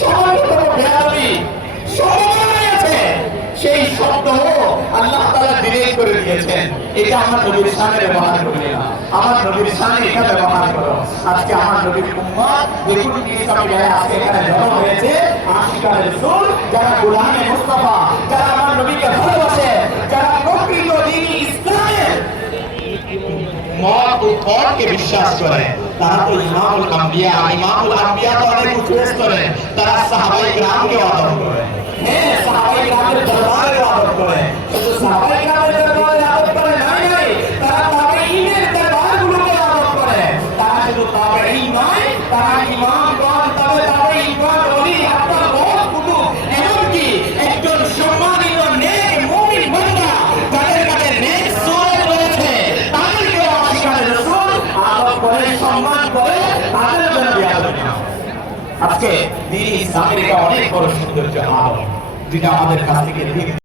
সামান্যতম বেয়াদবি সময় আছে, সেই শব্দ আল্লাহ তাআলা ডিলিট করে দিয়েছেন। এটা আমার নবীর শানে ব্যবহার করি না, আমার নবীর শানে এটা ব্যবহার করো। আজকে আমার নবীর উম্মত দেখুন ইসলামীরা আজকে এখানে জড়ো হয়েছে, আশিকায়ে রাসূল যারা গোলামে মুস্তাফা, যারা আমার নবীকে ভালোবাসে, যারা প্রকৃত দ্বীন ইসলামের মত ও পথকে বিশ্বাস করে, তারা তো ইমামুল আম্বিয়া, ইমামুল আম্বিয়া তো অনেক উঁচু স্তরে, তারা সাহাবায়ে কেরামকে আদর করে। হ্যাঁ, সাহাবায়ে কেরামের দরবারে আদর করে। শুধু সাহাবায়ে কেরামের দরবারে আদর করে নাই, তারা তাবেঈনের দরবারগুলোকে আদর করে। তারা শুধু তাবেঈন নয়, তারা ইমামগণ, তাবেঈগণ, ওলি, আপনার বহুত কুতুব, এমনকি একজন সম্মানিত নেক মুমিন বান্দা যাদের কাছে নেক সুরত রয়েছে, তাদেরকেও আশিকায়ে রাসূল আদর করে, সম্মান করে, তাদের জন্য বেয়াদবি না। আজকে দ্বীন ইসলামের এটা অনেক বড় সৌন্দর্য, যেটা আমাদের কাছ থেকে